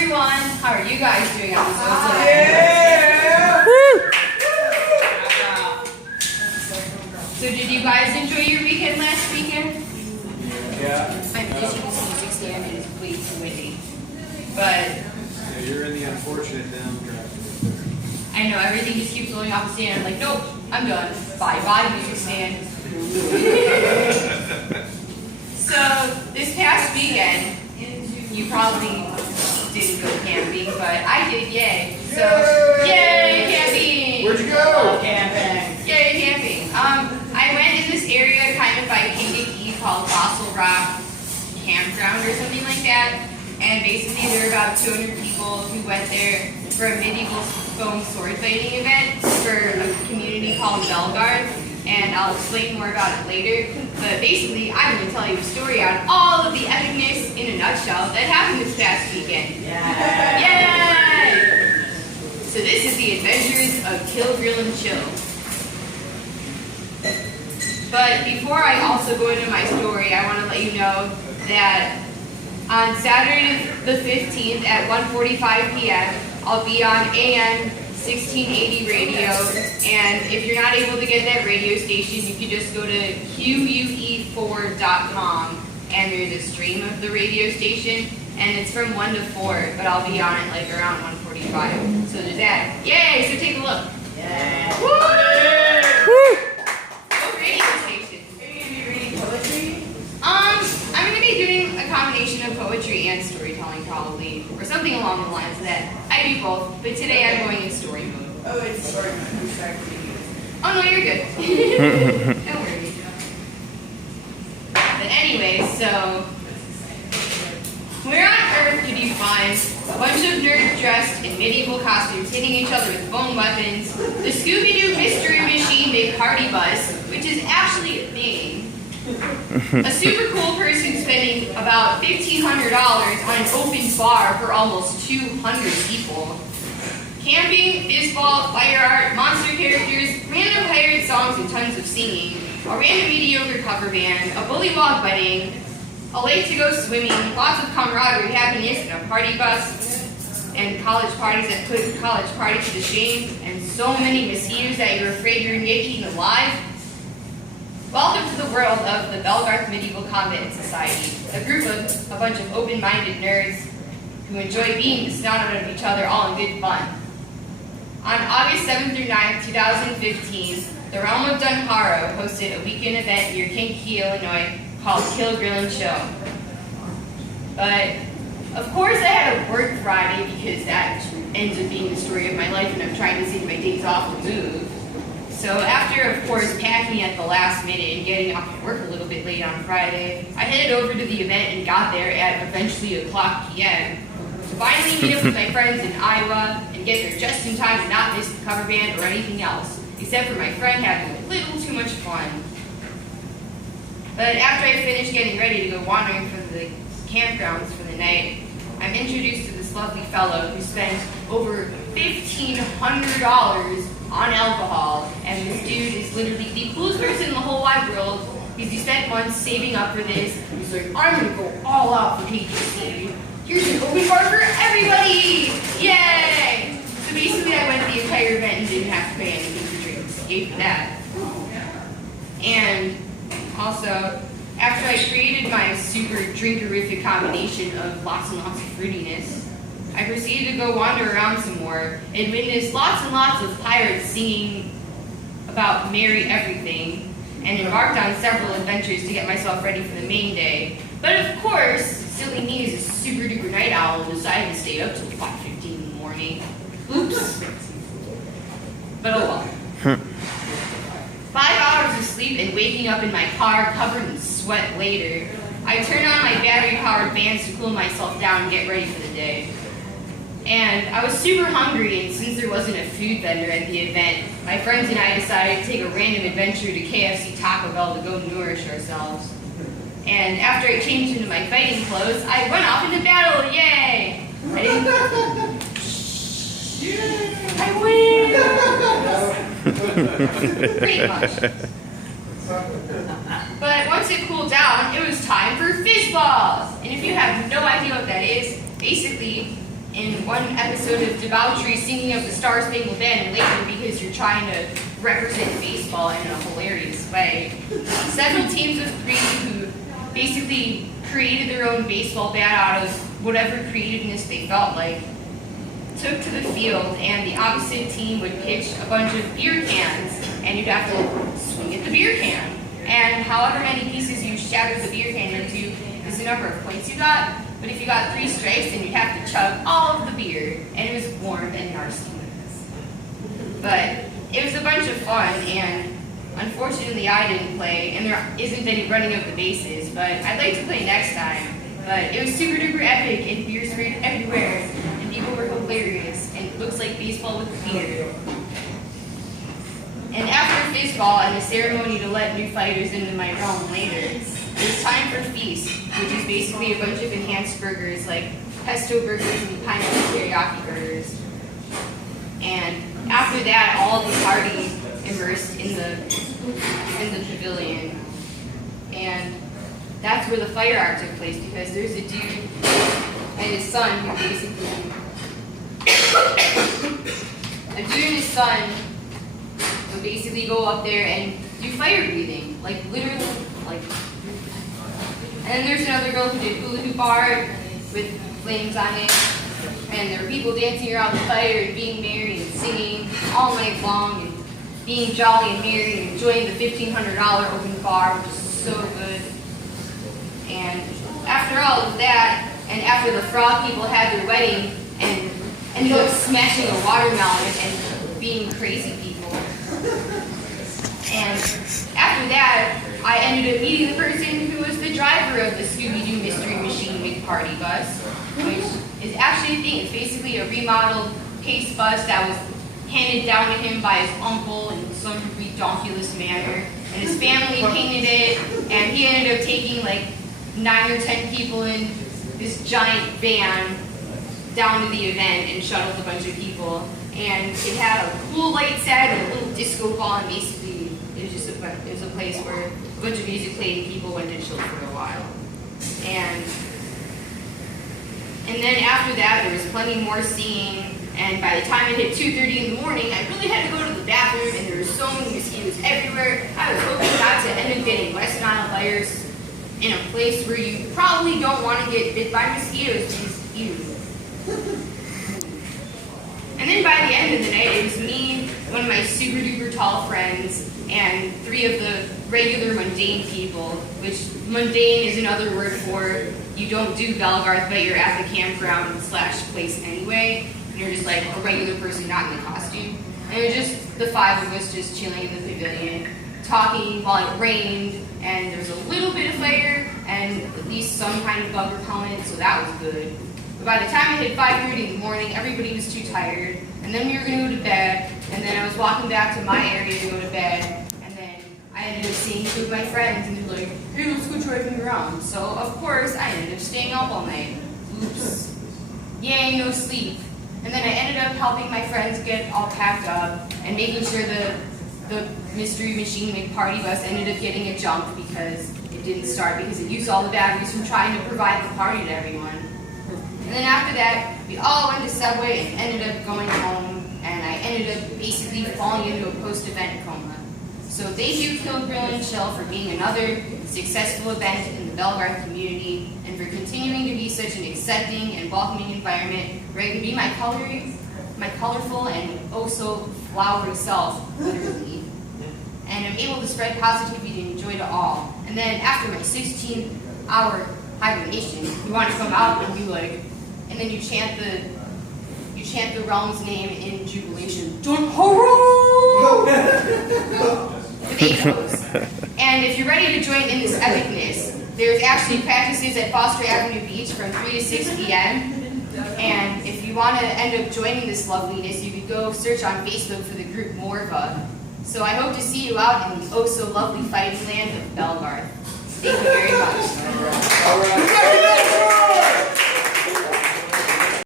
everyone. How are you guys doing on this Wednesday? Yeah! So did you guys enjoy your weekend last weekend? Yeah. I'm busy this music stand and it's way too windy. But Yeah, you're in the unfortunate downdraft. I know everything just keeps going off the stand. I'm like, nope, I'm done. Bye music stand. So this past weekend, you probably didn't go camping, but I did, yay. So, yay, camping! Where'd you go? Camping. Yay, camping. I went in this area kind of by Kankakee called Fossil Rock Campground or something like that. And basically there were about 200 people who went there for a medieval foam sword fighting event for a community called Belgard. And I'll explain more about it later. But basically, I'm going to tell you a story on all of the epicness in a nutshell that happened this past weekend. Yay! So this is the adventures of Kill, Grill, and Chill. But before I also go into my story, I want to let you know that on Saturday the 15th at 1:45 p.m., I'll be on AM 1680 radio, and if you're not able to get that radio station, you can just go to QUE4.com, and there's a stream of the radio station, and it's from 1 to 4, but I'll be on it like around 1:45. So there's that. Yay! So take a look. Yeah. Woo! What radio station? Are you gonna be reading poetry? I'm gonna be doing a combination of poetry and storytelling probably, or something along the lines of that. I do both, but today I'm going in story mode. Oh, it's story mode. I'm sorry. Oh no, you're good. Don't worry. But anyway, so where on earth did you find a bunch of nerds dressed in medieval costumes hitting each other with foam weapons, the Scooby-Doo Mystery Machine Big Party Bus, which is actually a thing, a super cool person spending about $1,500 on an open bar for almost 200 people, camping, baseball, fire art, monster characters, random pirate songs and tons of singing, a random mediocre cover band, a bullywog wedding, a lake to go swimming, lots of camaraderie, happiness, and a party bus, and college parties that put college parties to shame, and so many mosquitoes that you're afraid you're going to get eaten alive. Welcome to the world of the Belgarth Medieval Combat Society, a bunch of open-minded nerds who enjoy being the snot out of each other all in good fun. On August 7th through 9th, 2015, the Realm of Dunharrow hosted a weekend event near Kankakee, Illinois called Kill, Grill, and Chill. But, of course, I had to work Friday because that ends up being the story of my life and I'm trying to save my days off to move. So after, of course, packing at the last minute and getting off of work a little bit late on Friday, I headed over to the event and got there at eventually o'clock p.m. to finally meet up with my friends in Iowa and get there just in time to not miss the cover band or anything else, except for my friend having a little too much fun. But after I finished getting ready to go wandering for the campgrounds for the night, I'm introduced to this lovely fellow who spent over $1,500 on alcohol, and this dude is literally the coolest person in the whole wide world because he spent months saving up for this. He's like, I'm gonna go all out for KGC. Here's an open bar for everybody! Yay! So basically I went the entire event and didn't have to pay anything for drinks. Yay for that. And also, after I created my super drinkerific combination of lots and lots of fruitiness, I proceeded to go wander around some more and witness lots and lots of pirates singing about merry everything, and embarked on several adventures to get myself ready for the main day. But of course, silly me is a super duper night owl and decided to stay up till 5:15 in the morning. Oops. But oh well. 5 hours of sleep and waking up in my car covered in sweat later, I turned on my battery-powered fans to cool myself down and get ready for the day. And I was super hungry, and since there wasn't a food vendor at the event, my friends and I decided to take a random adventure to KFC Taco Bell to go nourish ourselves. And after I changed into my fighting clothes, I went off into battle, yay! I didn't... I win! Pretty much. But once it cooled down, it was time for fizz balls. And if you have no idea what that is, basically, in one episode of debauchery singing of the Star Spangled Banner later because you're trying to represent baseball in a hilarious way. Several teams of three who basically created their own baseball bat out of whatever creativeness they felt like took to the field, and the opposite team would pitch a bunch of beer cans, and you'd have to swing at the beer can. And however many pieces you shattered the beer can into is the number of points you got. But if you got 3 strikes, then you'd have to chug all of the beer, and it was warm and nasty. But it was a bunch of fun, and unfortunately I didn't play, and there isn't any running of the bases, but I'd like to play next time. But it was super duper epic, and beer sprayed everywhere, and people were hilarious, and it looks like baseball with beer. And after baseball and the ceremony to let new fighters into my realm later, it was time for feast, which is basically a bunch of enhanced burgers like pesto burgers and pineapple teriyaki burgers. And after that, all of the party immersed in the pavilion. And that's where the fire art took place, because there's a dude and his son who basically would basically go up there and do fire breathing, like literally, like. And then there's another girl who did hula hoop art with flames on it, and there were people dancing around the fire and being merry and singing all night long and being jolly and merry and enjoying the $1,500 open bar, which is so good. And after all of that, and after the frog people had their wedding and ended up smashing a watermelon and being crazy people. And after that, I ended up meeting the person who was the driver of the Scooby-Doo Mystery Machine McParty bus, which is actually a thing. It's basically a remodeled pace bus that was handed down to him by his uncle in some redonkulous manner. And his family painted it, and he ended up taking like 9 or 10 people in this giant van down to the event and shuttled a bunch of people. And it had a cool light set and a little disco ball, and basically it was a place where a bunch of music played and people went to chill for a while. And then after that, there was plenty more singing, and by the time it hit 2:30 in the morning, I really had to go to the bathroom, and there were so many mosquitoes everywhere. I was hoping not to end up getting West Nile virus in a place where you probably don't want to get bit by mosquitoes, because ew. And then by the end of the night, it was me, one of my super duper tall friends, and 3 of the regular mundane people, which mundane is another word for you don't do Belgarth, but you're at the campground / place anyway, and you're just like a regular person not in a costume. And it was just the 5 of us just chilling in the pavilion, talking while it rained, and there was a little bit of fire, and at least some kind of bug repellent, so that was good. But by the time it hit 5:30 in the morning, everybody was too tired, and then we were going to go to bed, and then I was walking back to my area to go to bed, and then I ended up seeing 2 of my friends, and they were like, hey, let's go driving around. So, of course, I ended up staying up all night. Oops. Yay, no sleep. And then I ended up helping my friends get all packed up, and making sure the Mystery Machine McParty bus ended up getting a jump because it didn't start because it used all the batteries from trying to provide the party to everyone. And then after that, we all went to Subway and ended up going home, and I ended up basically falling into a post-event coma. So thank you, Kill, Grill, and Chill, for being another successful event in the Belgarth community, and for continuing to be such an accepting and welcoming environment where I can be my colorful and oh-so flowery self, literally. And I'm able to spread positivity and joy to all. And then after my 16-hour hibernation, you want to come out and be like, and then you chant the realm's name in jubilation. Dun hurrah! The baby goes. And if you're ready to join in this epicness, there's actually practices at Foster Avenue Beach from 3 to 6 p.m. And if you want to end up joining this loveliness, you could go search on Facebook for the group Morva. So I hope to see you out in the oh-so-lovely fighting land of Belgarth. Thank you very much. All right.